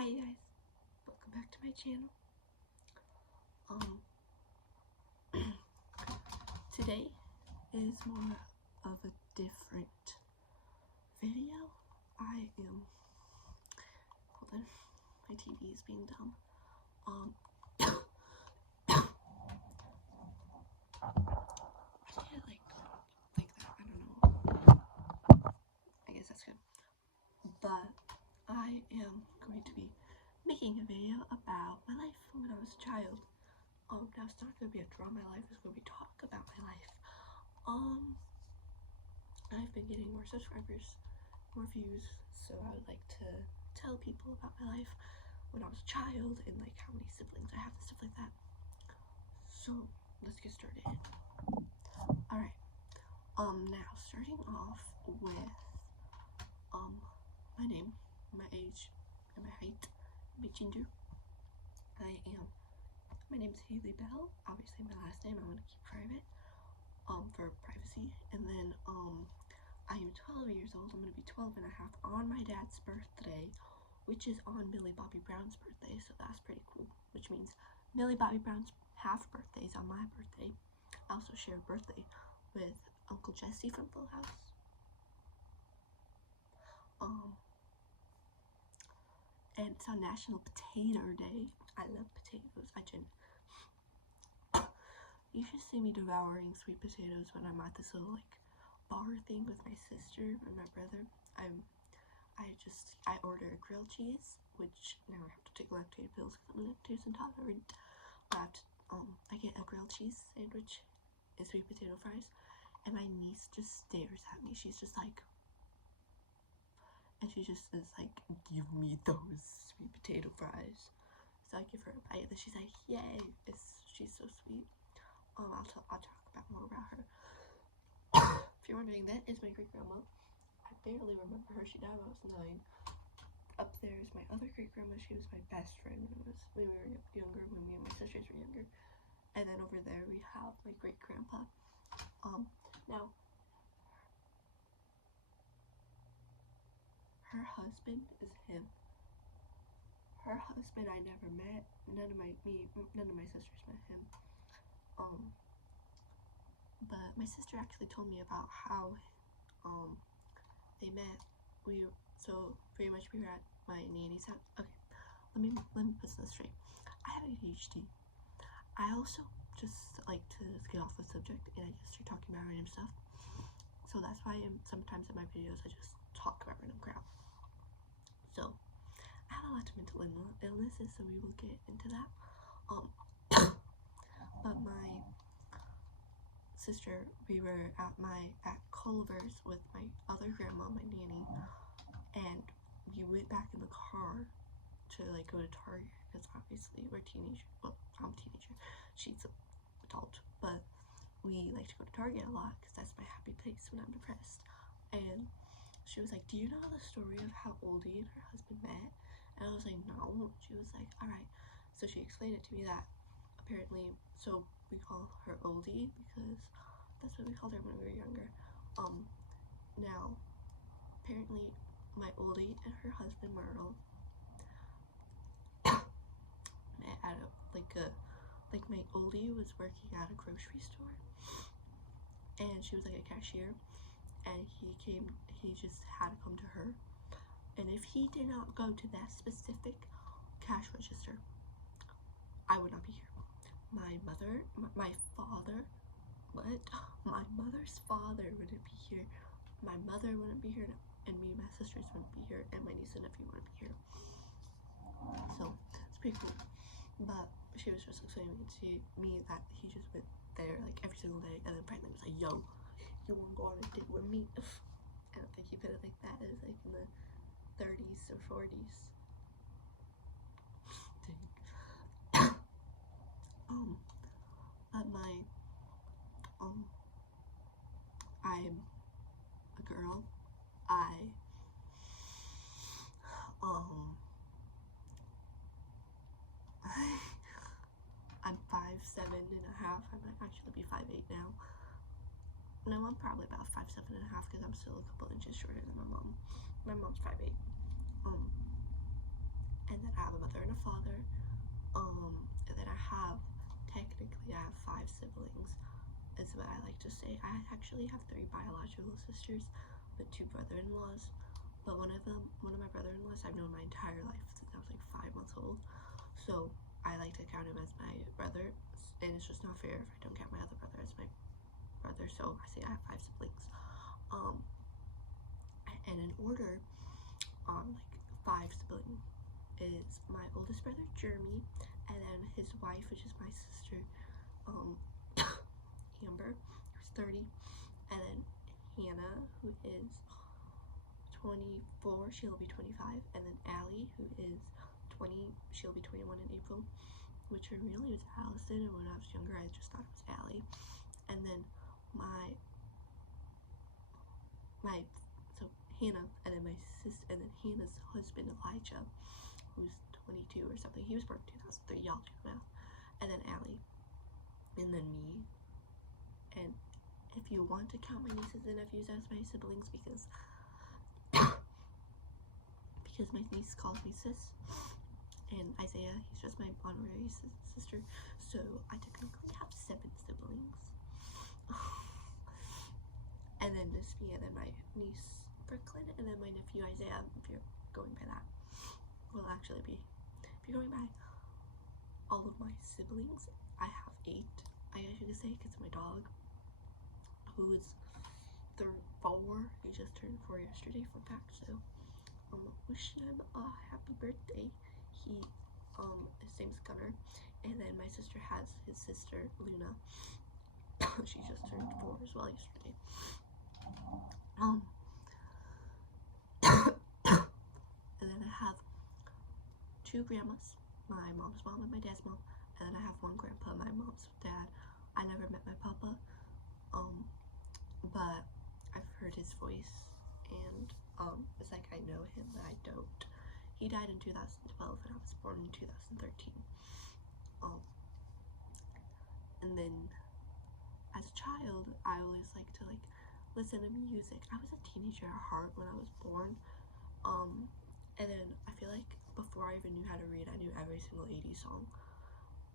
Hi guys, welcome back to my channel. Today is more of a different video. Hold on, my TV is being dumb. I did it like that, I don't know. I guess that's good. But I am going to be making a video about my life when I was a child. Now it's not going to be a draw my life, it's going to be talk about my life. I've been getting more subscribers, more views, so I would like to tell people about my life when I was a child and like how many siblings I have and stuff like that. So let's get started. Alright, now starting off with my name, my age, and my height, my gender. My name is Haley Bell. Obviously my last name I want to keep private, for privacy. And then I am 12 years old. I'm going to be 12 and a half on my dad's birthday, which is on Millie Bobby Brown's birthday, so that's pretty cool. Which means Millie Bobby Brown's half birthday is on my birthday. I also share a birthday with Uncle Jesse from Full House. And it's on National Potato Day. I love potatoes. You should see me devouring sweet potatoes when I'm at this little like bar thing with my sister and my brother. I order a grilled cheese, which now I have to take lactate pills because I'm lactose intolerant. But I get a grilled cheese sandwich and sweet potato fries, and my niece just stares at me. She's just like, and she just is like, give me those sweet potato fries. So I give her a bite, and she's like, yay! She's so sweet. I'll talk about more about her. If you're wondering, that is my great grandma. I barely remember her. She died when I was 9. Up there is my other great grandma. She was my best friend when we were younger, when me and my sisters were younger. And then over there we have my great grandpa. Now her husband is him. Her husband I never met. None of my sisters met him. But my sister actually told me about how they met. So pretty much we were at my nanny's house. Okay, let me put this straight. I have ADHD. I also just like to get off the subject and I just start talking about random stuff. So that's why sometimes in my videos I just talk about random crap. So I have a lot of mental illnesses, so we will get into that. But my sister, we were at Culver's with my other grandma, my nanny, and we went back in the car to like go to Target because obviously we're teenagers. Well, I'm a teenager. She's an adult, but we like to go to Target a lot because that's my happy place when I'm depressed. And she was like, do you know the story of how Oldie and her husband met? And I was like, no. She was like, alright. So she explained it to me that apparently, so we call her Oldie because that's what we called her when we were younger. Now, apparently my Oldie and her husband Myrtle met at my Oldie was working at a grocery store, and she was like a cashier, and he just had to come to her, and if he did not go to that specific cash register, I would not be here. My mother's father wouldn't be here, my mother wouldn't be here, and me and my sisters wouldn't be here, and my niece and nephew wouldn't be here. So it's pretty cool. But she was just explaining to me that he just went there like every single day, and then apparently was like, yo, you wanna go on a date with me? I don't think he put it like that. It was like in the 30s or 40s. But I'm a girl. I'm 5'7" and a half. I might actually be 5'8" now. No, I'm probably about 5'7" and a half because I'm still a couple inches shorter than my mom. My mom's 5'8". And then and a father. And then technically I have 5 siblings, is what I like to say. I actually have 3 biological sisters, but 2 brother-in-laws. But one of my brother-in-laws I've known my entire life since I was like 5 months old. So I like to count him as my brother, and it's just not fair if I don't count my other brother as my brother. So I say I have 5 siblings. And in order, like 5 siblings is my oldest brother Jeremy, and then his wife, which is my sister, Amber, who's 30, and then Hannah, who is 24, she'll be 25, and then Allie, who is 20, she'll be 21 in April, which really was Allison, and when I was younger I just thought it was Allie. And then so Hannah, and then my sister, and then Hannah's husband Elijah, who's 22 or something, he was born in 2003, y'all do the math, and then Allie, and then me. And if you want to count my nieces and nephews as my siblings, because my niece calls me sis, and Isaiah, he's just my honorary sister, so I technically have 7 siblings. And then this me, and then my niece Brooklyn, and then my nephew Isaiah, if you're going by that. Well, actually, if you're going by all of my siblings, I have 8, I guess you could say, because my dog, who is 4, he just turned 4 yesterday, fun fact, so wish him a happy birthday. His name's Gunner, and then my sister has his sister Luna. She just turned 4 as well yesterday. And then I have 2 grandmas, my mom's mom and my dad's mom, and then I have 1 grandpa, my mom's dad. I never met my papa, but I've heard his voice, and it's like I know him, but I don't. He died in 2012, and I was born in 2013. And then as a child, I always liked to listen to music. I was a teenager at heart when I was born. And then I feel like before I even knew how to read, I knew every single 80s song,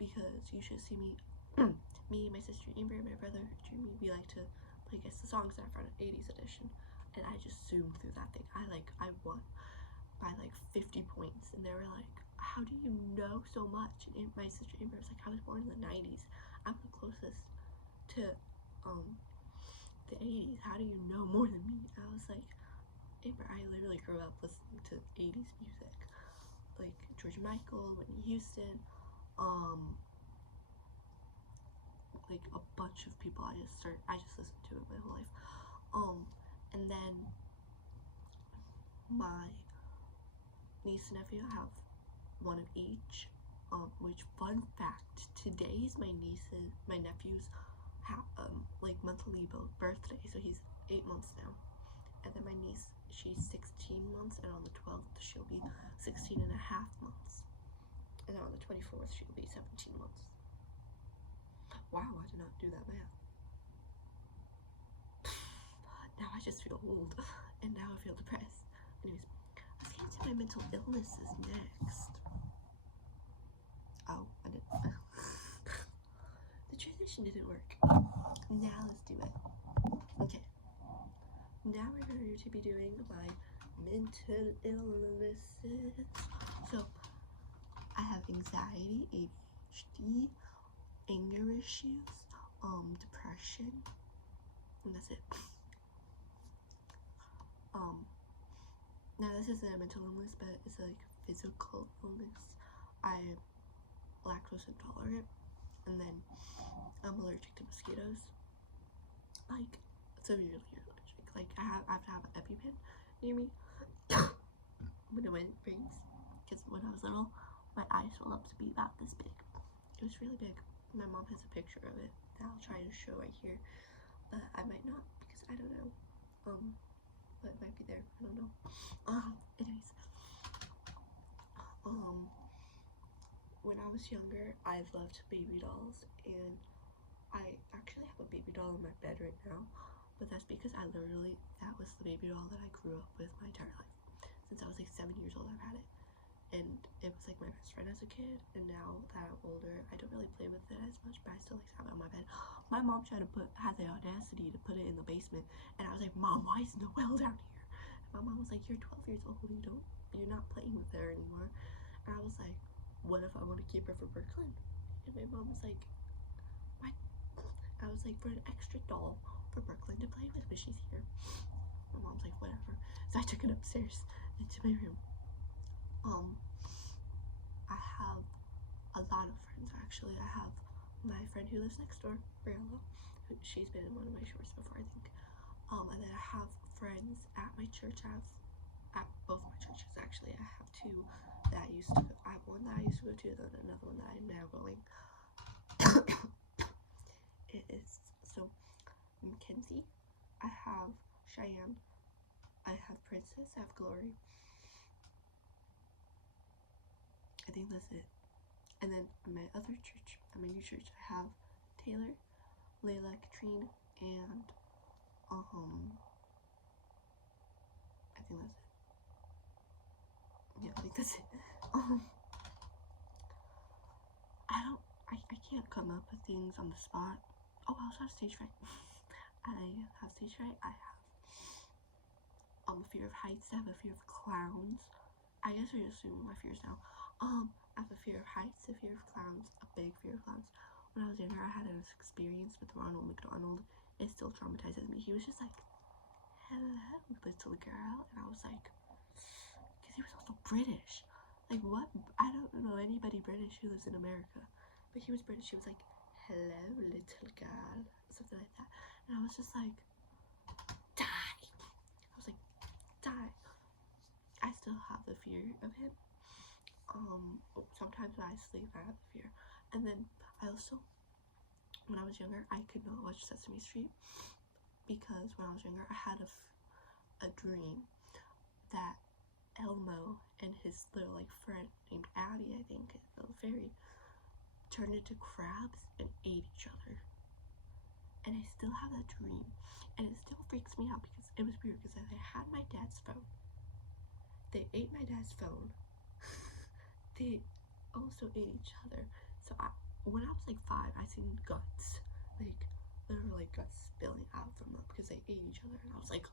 because you should see me, me, my sister Amber, and my brother Jimmy, we like to guess the songs that are from 80s edition, and I just zoomed through that thing. I won by 50 points, and they were like, how do you know so much? And my sister Amber was like, I was born in the 90s. I'm the closest to the 80s. How do you know more than me? And I was like, Amber, I literally grew up listening to 80s music, like George Michael, Whitney Houston, like a bunch of people. I just listened to it my whole life. And then my niece and nephew, I have 1 of each. Which, fun fact, today's my nephew's monthly birthday, so he's 8 months now. And then my niece, she's 16 months, and on the 12th she'll be 16 and a half months, and on the 24th she'll be 17 months. Wow, I did not do that math. Now I just feel old, and now I feel depressed. Anyways, let's get into my mental illnesses next. Oh, I didn't. The transition didn't work. Now let's do it. Okay. Now we're going to be doing my mental illnesses. So, I have anxiety, ADHD, anger issues, depression, and that's it. Now this isn't a mental illness, but it's a physical illness. I'm lactose intolerant, and then I'm allergic to mosquitoes. Severely allergic. I have to have an EpiPen near me when the wind brings, because when I was little, my eyes swelled up to be about this big. It was really big. My mom has a picture of it that I'll try to show right here, but I might not, because I don't know. But it might be there. I don't know. Anyways, when I was younger, I loved baby dolls, and I actually have a baby doll in my bed right now, but that's because that was the baby doll that I grew up with my entire life. Since I was 7 years old, I've had it, and it was like my best friend as a kid, and now that I'm older, I don't really play with it as much, but I still like to have it on my bed. My mom had the audacity to put it in the basement, and I was like, Mom, why is Noelle down here? And my mom was like, you're 12 years old, you're not playing with her anymore. And I was like, what if I want to keep her for Brooklyn? And my mom was like, what? I was like, for an extra doll for Brooklyn to play with, but she's here. My mom's like, whatever. So I took it upstairs into my room. I have a lot of friends, actually. I have my friend who lives next door, Briella. She's been in one of my shorts before, I think. And then I have friends at my church. At both my churches, actually. I have two that I have one that I used to go to, then another one that I'm now going. It is, so, Mackenzie, I have Cheyenne, I have Princess, I have Glory. I think that's it. And then at my other church, at my new church, I have Taylor, Layla, Katrine, and I think that's it. Yeah, I think that's it. I can't come up with things on the spot. Oh, I also have stage fright. I have stage fright. I have a fear of heights. I have a fear of clowns. I guess we're assuming my fears now. I have a fear of heights, a fear of clowns, a big fear of clowns. When I was younger, I had an experience with Ronald McDonald. It still traumatizes me. He was just like, hello, little girl. And I was like, because he was also British. Like, what? I don't know anybody British who lives in America. But he was British. He was like, hello, little girl. Something like that. And I was just like, die. I was like, die. I still have the fear of him. Sometimes when I sleep, I have the fear. And then I also, when I was younger, I could not watch Sesame Street because when I was younger, I had a dream that Elmo and his little like friend named Abby, I think, a little fairy, turned into crabs and ate each other. And I still have that dream, and it still freaks me out because it was weird because I had my dad's phone. They ate my dad's phone. They also ate each other. So when I was like 5, I seen guts, like literally guts spilling out from them because they ate each other, and I was like,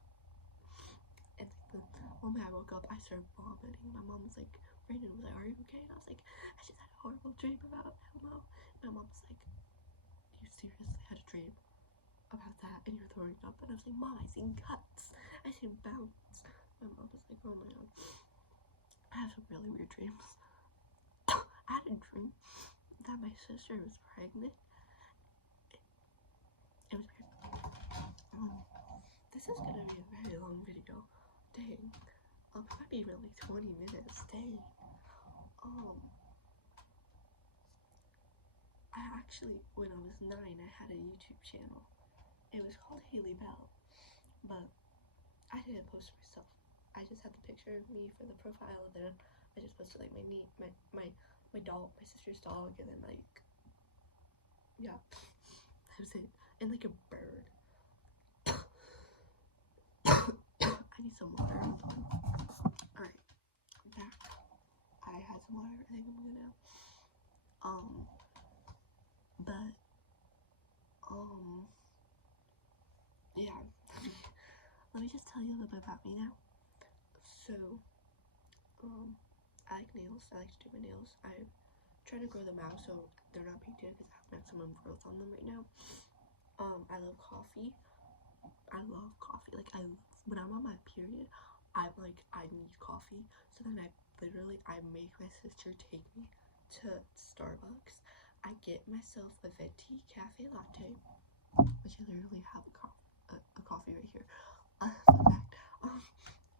and like the moment I woke up, I started vomiting. My mom was like, Brandon was like, are you okay? And I was like, I just had a horrible dream about Elmo. My mom was like, you seriously had a dream about that and you're throwing up? And I was like, Mom, I seen guts, I seen bounce. My mom was like, oh my god, I have some really weird dreams. I had a dream that my sister was pregnant. It was weird. This is gonna be a very long video. Dang. It might be even like 20 minutes. Dang. I actually, when I was 9, I had a YouTube channel. It was called Haley Bell, but I didn't post myself. I just had the picture of me for the profile, and then I just posted like my dog, my sister's dog, and then like, yeah, that was it. And like a bird. I need some water. Alright, I'm back. I had some water. I think I'm good now. But yeah. Let me just tell you a little bit about me now. So, I like nails. I like to do my nails. I'm trying to grow them out so they're not painted because I have maximum growth on them right now. I love coffee. I love coffee. Like, when I'm on my period, I'm like, I need coffee. So then I make my sister take me to Starbucks. I get myself a venti cafe latte, which I literally have a coffee right here.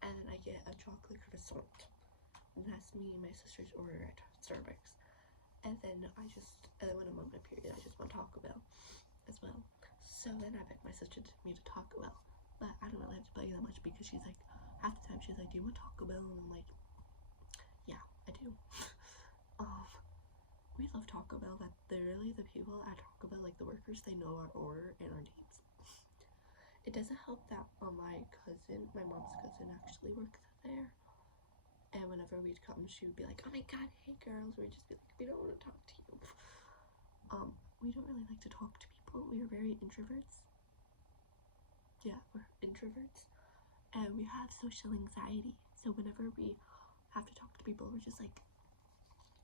And then I get a chocolate croissant. And that's me and my sister's order at Starbucks. And then when I'm on my period, I just want Taco Bell as well. So then I beg my sister to take me to Taco Bell. But I don't really have to beg that much because she's like, half the time she's like, do you want Taco Bell? And I'm like, yeah, I do. We love Taco Bell. That literally the people at Taco Bell, like the workers, they know our order and our names. It doesn't help that my mom's cousin actually works there. And whenever we'd come, she would be like, oh my god, hey girls. We'd just be like, we don't want to talk to you. We don't really like to talk to people. We are very introverts. Yeah, we're introverts. And we have social anxiety. So whenever we have to talk to people, we're just like,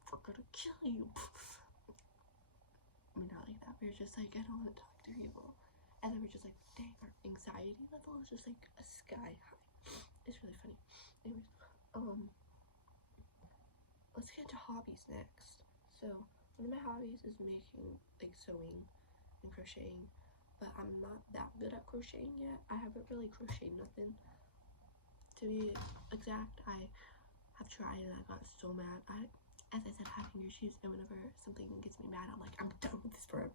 I'm gonna kill you. I mean, not like that. We're just like, I don't want to talk to people. And then we're just like, dang, our anxiety level is just like a sky high. It's really funny. Anyways, let's get into hobbies next. So one of my hobbies is making, like, sewing and crocheting, but I'm not that good at crocheting yet. I haven't really crocheted nothing. To be exact, I have tried and I got so mad. As I said, I have finger issues, and whenever something gets me mad, I'm like, I'm done with this forever.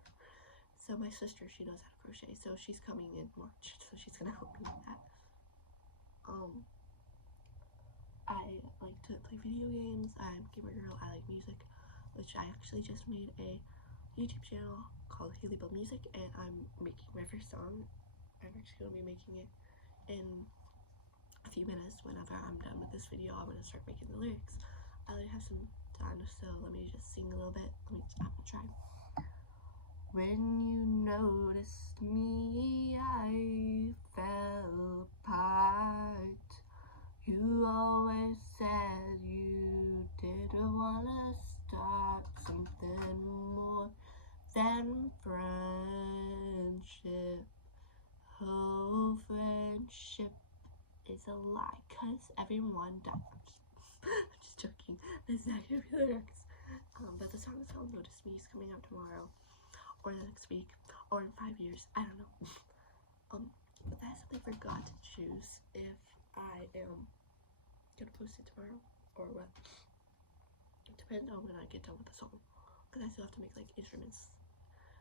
So my sister, she knows how to crochet, so she's coming in March, so she's gonna help me with that. I like to play video games. I'm a gamer girl. I like music, which I actually just made a YouTube channel called Haley Bell Music, and I'm making my first song. I'm actually gonna be making it in a few minutes. Whenever I'm done with this video, I'm gonna start making the lyrics. I already have some time, so let me just sing a little bit. I'm gonna try. When you noticed me, I fell apart. You always said you didn't wanna start something more than friendship. Oh, friendship is a lie, 'cause everyone dies. I'm just joking. That's not gonna be the lyrics. But the song is called Notice Me. It's coming out tomorrow, or the next week, or in 5 years. I don't know. But that's something I forgot to choose if I am gonna post it tomorrow or what. It depends on when I get done with the song, because I still have to make like instruments,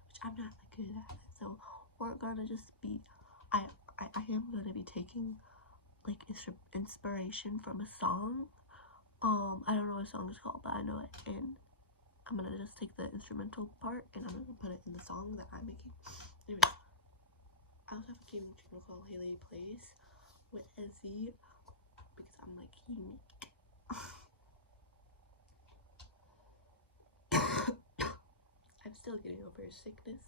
which I'm not that good at. So we're gonna just be, I am gonna be taking like inspiration from a song. I don't know what song is called, but I know it, and I'm gonna just take the instrumental part and I'm gonna put it in the song that I'm making. Anyways, I also have a gaming channel called Haley Plays with a Z, because I'm like unique. I'm still getting over sickness,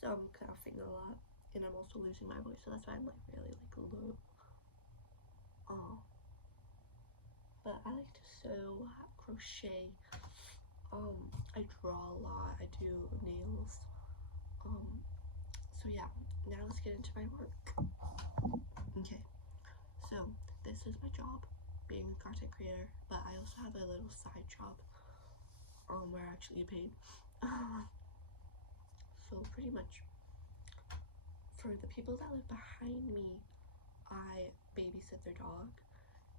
so I'm coughing a lot, and I'm also losing my voice, so that's why I'm like really like low. But I like to sew, crochet, I draw a lot, I do nails. So yeah, now let's get into my work. Okay, so this is my job, being a content creator, but I also have a little side job where I actually get paid. So pretty much, for the people that live behind me, I babysit their dog,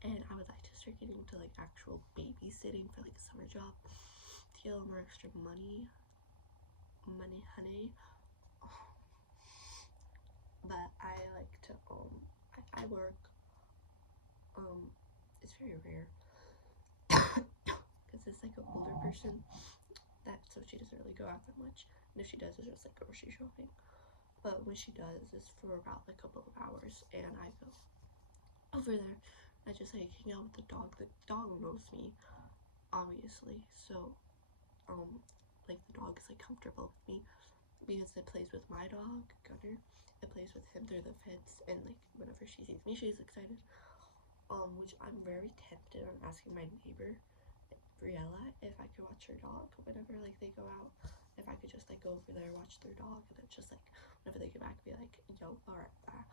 and I would like to start getting into like actual babysitting for like a summer job to get a little more extra money, honey. But I like to I work, it's very rare because it's like an older person, that so she doesn't really go out that much, and if she does, it's just like grocery shopping. But when she does, it's for about like a couple of hours, and I go over there. I just like hang out with the dog. The dog knows me, obviously, so like the dog is like comfortable with me because it plays with my dog Gunner. It plays with him through the fence, and like whenever she sees me, she's excited. Which I'm very tempted on asking my neighbor Briella if I could watch her dog whenever like they go out. If I could just like go over there, watch their dog, and then just like whenever they get back, be like, yo, alright, bye.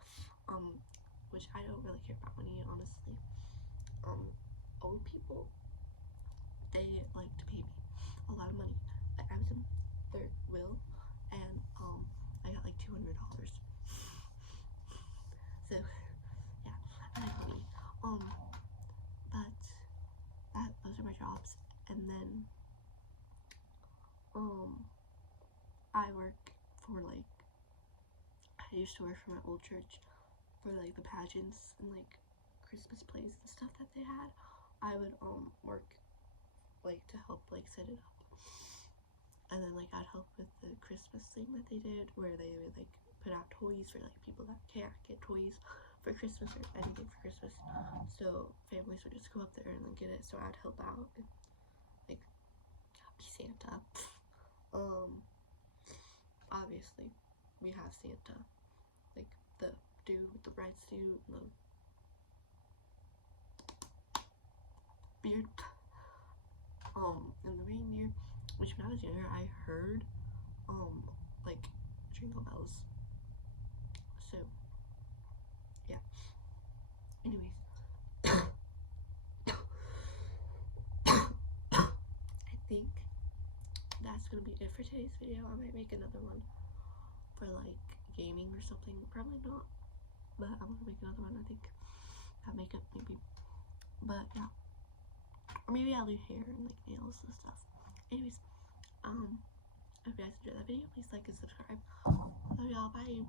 Which I don't really care about money, honestly. Old people, they like to pay me a lot of money. I was in their will, and I got like $200. So yeah, I like money. But those are my jobs, and then I work for like, I used to work for my old church for like the pageants and like Christmas plays and stuff that they had. I would work like to help like set it up, and then like I'd help with the Christmas thing that they did, where they would like put out toys for like people that can't get toys for Christmas or anything for Christmas. So families would just go up there and then get it. So I'd help out and like be Santa. Obviously we have Santa, like the dude with the red suit and the beard. And the reindeer, which when I was younger I heard like jingle bells. So yeah. Anyways. I think that's gonna be it for today's video. I might make another one for like gaming or something. Probably not. But I'm gonna make another one, I think. Have makeup maybe. But yeah. Or maybe I'll do hair and like nails and stuff. Anyways, I hope you guys enjoyed that video. Please like and subscribe. Love y'all. Bye.